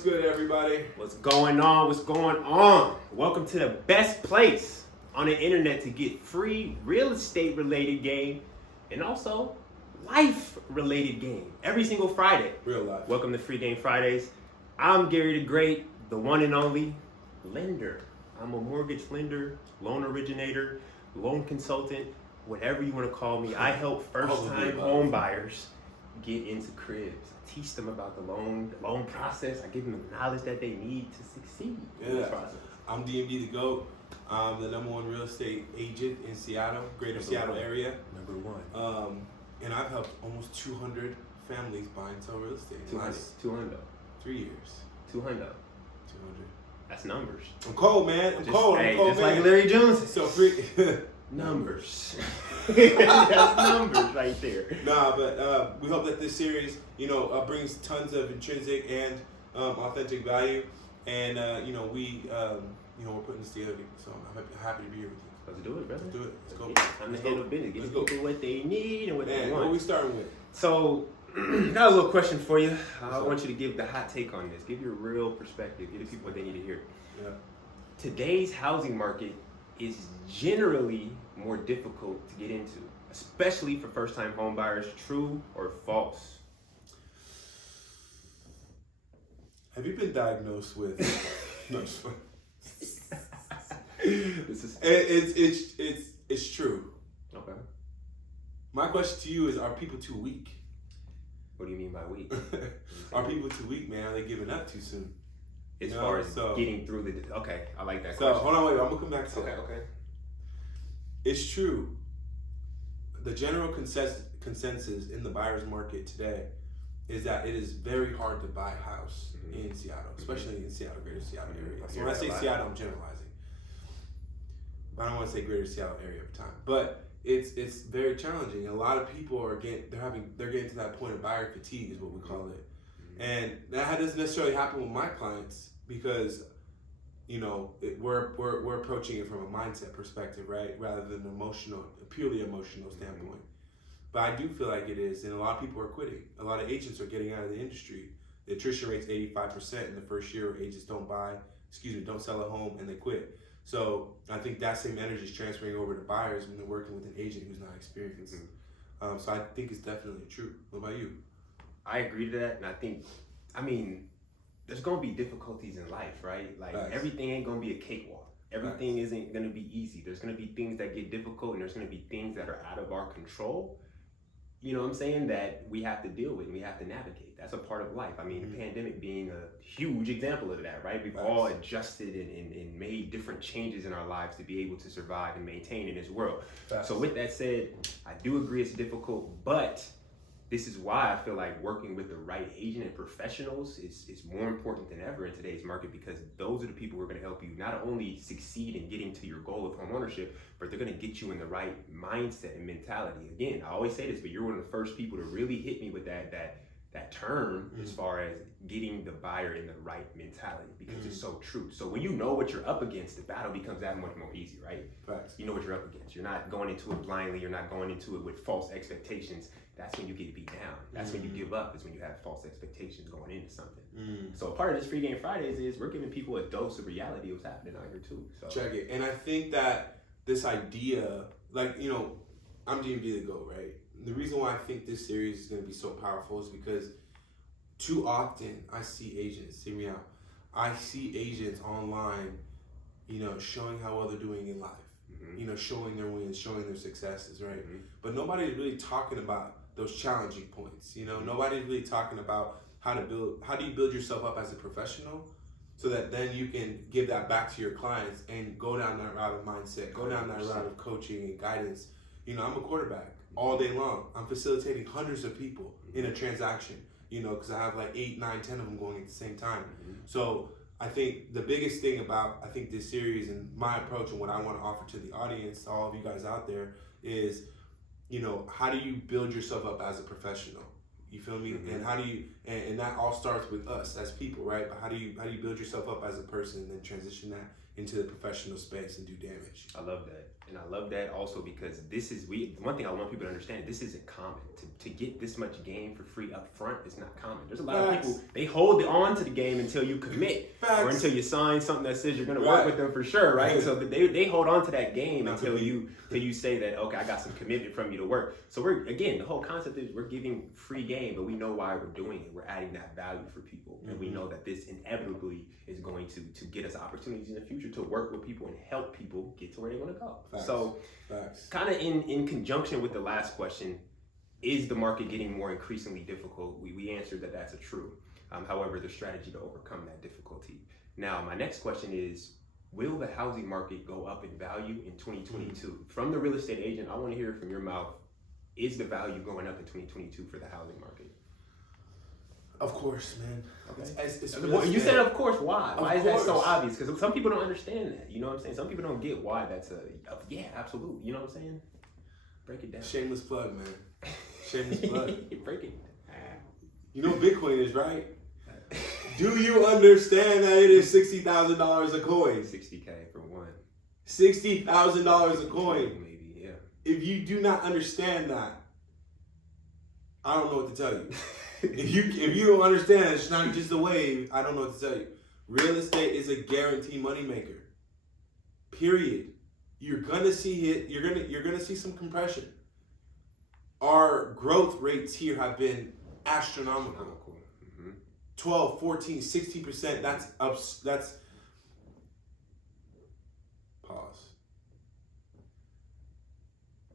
What's good, everybody? What's going on? What's going on? Welcome to the best place on the internet to get free real estate related game and also life related game every single Friday. Real life. Welcome to Free Game Fridays. I'm Gary the Great, the one and only lender. I'm a mortgage lender, loan originator, loan consultant, whatever you want to call me. I help first-time home buyers get into cribs. I teach them about the loan process. I give them the knowledge that they need to succeed in the process. I'm DMD the GOAT. I'm the #1 real estate agent in Seattle, greater Seattle area. #1. And I've helped almost 200 families buy and sell real estate in the last 200. 3 years. 200. 200. That's numbers. I'm cold, man. I'm cold, man. Just like Larry Jones. So free. Numbers. That's numbers right there. Nah, but we hope that this series, brings tons of intrinsic and authentic value. And we're putting this together. So I'm happy to be here with you. Let's do it, brother. Let's do it. Let's go. Time to handle business. Give people what they need and what they want. What are we starting with? So, got a little question for you. I want you to give the hot take on this. Give your real perspective. Give the people what they need to hear. Yeah. Today's housing market is generally more difficult to get into, especially for first-time home buyers. True or false? Have you been diagnosed with? No, just fine. It's true. Okay. My question to you is: are people too weak? What do you mean by weak? Are people too weak, man? Are they giving up too soon? As far as getting through the okay, I like that so, question. Hold on, wait. I'm gonna come back to that. Okay. It's true. The general consensus in the buyer's market today is that it is very hard to buy a house in Seattle, especially in Seattle, greater Seattle area. So when I say Seattle, I'm generalizing. I don't want to say greater Seattle area every time, but it's very challenging. A lot of people are getting to that point of buyer fatigue, is what we call it, and that doesn't necessarily happen with my clients because we're approaching it from a mindset perspective, right, rather than purely emotional standpoint. But I do feel like it is, and a lot of people are quitting. A lot of agents are getting out of the industry. The attrition rate's 85% in the first year where agents don't sell a home and they quit. So I think that same energy is transferring over to buyers when they're working with an agent who's not experienced. So I think it's definitely true. What about you? I agree to that, and I mean, there's gonna be difficulties in life, right? Like everything ain't gonna be a cakewalk. Everything isn't gonna be easy. There's gonna be things that get difficult, and there's gonna be things that are out of our control. You know what I'm saying? That we have to deal with and we have to navigate. That's a part of life. I mean, the pandemic being a huge example of that, right? We've all adjusted and made different changes in our lives to be able to survive and maintain in this world. So with that said, I do agree it's difficult, but this is why I feel like working with the right agent and professionals is more important than ever in today's market, because those are the people who are going to help you not only succeed in getting to your goal of home ownership, but they're going to get you in the right mindset and mentality. Again, I always say this, but you're one of the first people to really hit me with that term as far as getting the buyer in the right mentality, because it's so true. So when you know what you're up against, the battle becomes that much more easy, right? Facts. You know what you're up against. You're not going into it blindly. You're not going into it with false expectations. That's when you get beat down. That's when you give up, is when you have false expectations going into something. So a part of this Free Game Fridays is we're giving people a dose of reality of what's happening out here too. So check it. And I think that this idea, I'm DMD the GOAT, right? The reason why I think this series is going to be so powerful is because too often I see agents, hear me out, I see agents online, showing how well they're doing in life, showing their wins, showing their successes, right? But nobody's really talking about those challenging points, nobody's really talking about how do you build yourself up as a professional so that then you can give that back to your clients and go down that route of mindset, go down that route of coaching and guidance. I'm a quarterback all day long. I'm facilitating hundreds of people in a transaction, because I have like 8, 9, 10 of them going at the same time. So I think the biggest thing about this series and my approach and what I want to offer to the audience, to all of you guys out there, is, how do you build yourself up as a professional? You feel me? And how do you, and that all starts with us as people, right? But how do you build yourself up as a person and then transition that into the professional space and do damage. I love that. And I love that also because one thing I want people to understand, this isn't common. To get this much game for free up front is not common. There's a lot of people, they hold on to the game until you commit or until you sign something that says you're going to work with them for sure, right? So they hold on to that game until you say that, okay, I got some commitment from you to work. So the whole concept is we're giving free game, but we know why we're doing it. We're adding that value for people. And we know that this inevitably is going to get us opportunities in the future to work with people and help people get to where they want to go. So kind of in conjunction with the last question, is the market getting more increasingly difficult? We answered that that's a true. However, the strategy to overcome that difficulty. Now, my next question is, will the housing market go up in value in 2022? From the real estate agent, I want to hear it from your mouth. Is the value going up in 2022 for the housing market? Of course, man. Okay. You said of course. Why? Why is that so obvious? Because some people don't understand that. You know what I'm saying? Some people don't get why that's yeah, absolutely. You know what I'm saying? Break it down. Shameless plug, man. Shameless plug. Break it. You know what Bitcoin is, right? Do you understand that it is $60,000 a coin? $60K for one. $60,000 a coin. Maybe, yeah. If you do not understand that, I don't know what to tell you. If you don't understand, it's not just a wave. I don't know what to tell you. Real estate is a guaranteed moneymaker. Period. You're gonna see it. You're gonna see some compression. Our growth rates here have been astronomical. 12, 14, 16%. That's pause.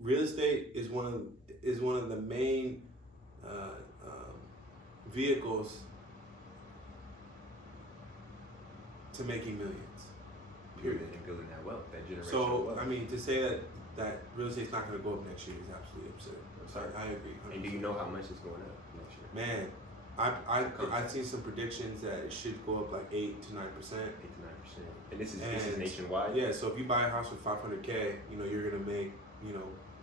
Real estate is one of the main vehicles to making millions. Period. And building that wealth, that generational wealth. So, I mean, to say that real estate's not going to go up next year is absolutely absurd. Sorry, I agree. 100%. And do you know how much it's going up next year? Man, I've seen some predictions that it should go up like 8 to 9%. 8 to 9%. And this is nationwide? Yeah, so if you buy a house for $500K, you're going to make,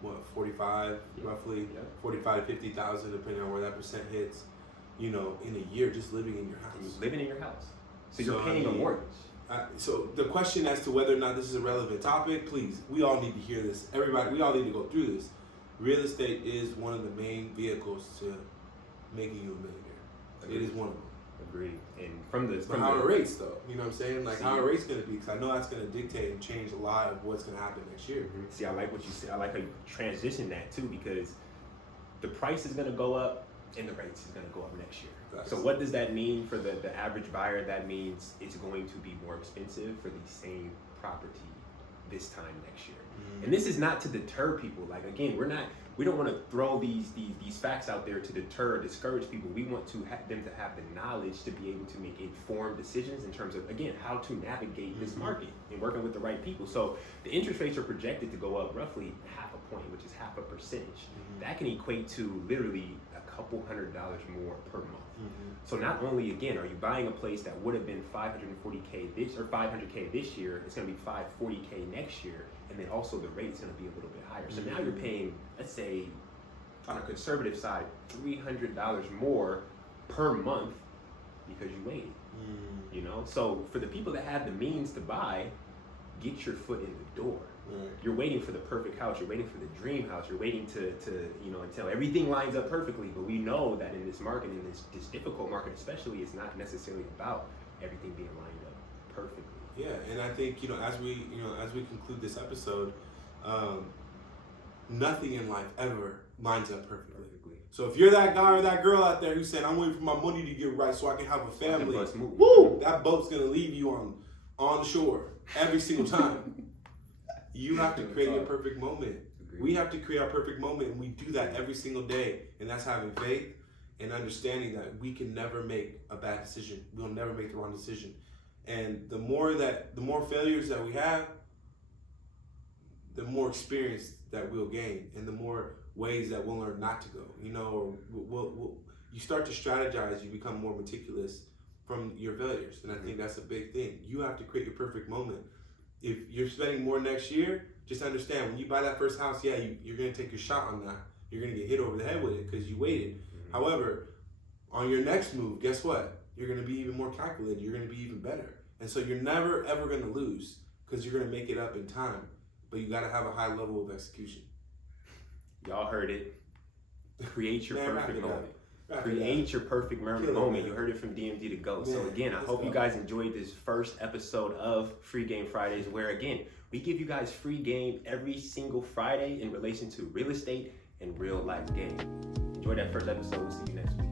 what, 45 roughly, 45 to 50,000 depending on where that percent hits, in a year just living in your house. Living in your house. So you're paying a mortgage. So the question as to whether or not this is a relevant topic, please, we all need to hear this. Everybody, we all need to go through this. Real estate is one of the main vehicles to making you a millionaire. Agreed. It is one of them. Agreed. And from how it rates, though, you know what I'm saying? Like how it rates going to be, because I know that's going to dictate and change a lot of what's going to happen next year. Mm-hmm. See, I like what you said. I like how you transition that too, because the price is going to go up and the rates is going to go up next year. So what does that mean for the average buyer? That means it's going to be more expensive for the same property this time next year. Mm-hmm. And this is not to deter people. Like, again, we don't want to throw these facts out there to deter or discourage people. We want to have them to have the knowledge to be able to make informed decisions in terms of, again, how to navigate this market and working with the right people. So the interest rates are projected to go up roughly 0.5 point, which is 0.5%. Mm-hmm. That can equate to literally a couple $100 more per month. Mm-hmm. So not only, again, are you buying a place that would have been $540K this or $500K this year, it's going to be $540K next year, and then also the rate is going to be a little bit higher. So now you're paying, let's say, on a conservative side, $300 more per month because you waited. So for the people that have the means to buy, get your foot in the door. Right. You're waiting for the perfect house. You're waiting for the dream house. You're waiting to until everything lines up perfectly. But we know that in this market, in this difficult market especially, it's not necessarily about everything being lined up perfectly. Yeah, and I think as we conclude this episode, nothing in life ever lines up perfectly. So if you're that guy or that girl out there who said, "I'm waiting for my money to get right so I can have a family," that boat's gonna leave you on the shore every single time. You have to create your perfect moment. Agreed. We have to create our perfect moment, and we do that every single day. And that's having faith and understanding that we can never make a bad decision. We'll never make the wrong decision. And the more failures that we have, the more experience that we'll gain, and the more ways that we'll learn not to go. Or you start to strategize. You become more meticulous from your failures, and I think that's a big thing. You have to create your perfect moment. If you're spending more next year, just understand when you buy that first house, you're going to take your shot on that. You're going to get hit over the head with it because you waited. Mm-hmm. However, on your next move, guess what? You're going to be even more calculated. You're going to be even better. And so you're never ever gonna lose because you're gonna make it up in time. But you gotta have a high level of execution. Y'all heard it. Create your Man, perfect moment. Create your perfect moment. You heard it from DMD to go. So again, I hope you guys enjoyed this first episode of Free Game Fridays, where again, we give you guys free game every single Friday in relation to real estate and real life game. Enjoy that first episode. We'll see you next week.